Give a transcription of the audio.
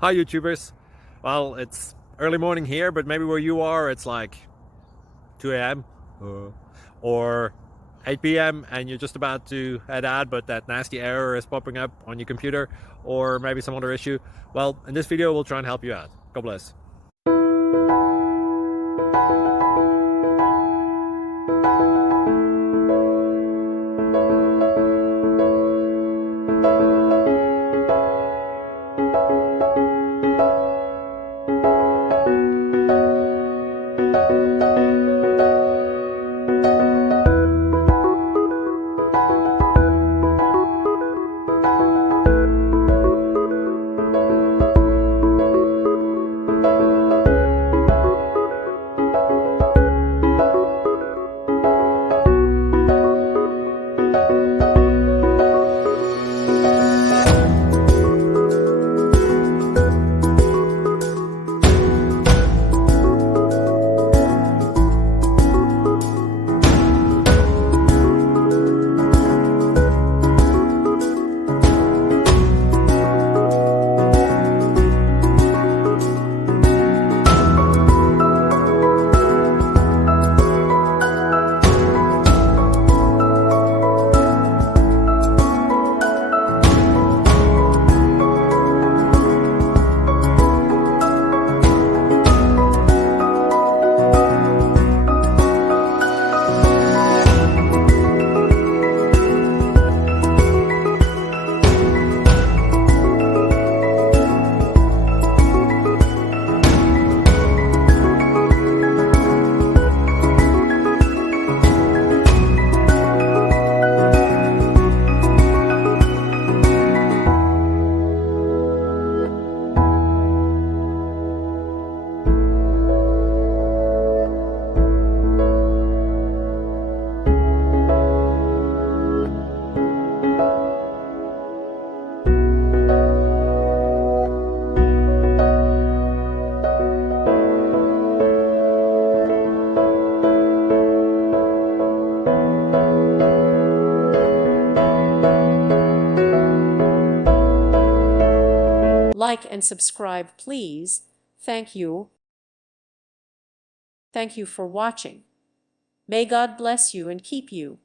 Hi YouTubers. Well, it's early morning here, but maybe where you are it's like 2 a.m. Or 8 p.m. and you're just about to head out, but that nasty error is popping up on your computer, or maybe some other issue. Well, in this video we'll try and help you out. God bless. Like and subscribe, please. Thank you. Thank you for watching. May God bless you and keep you.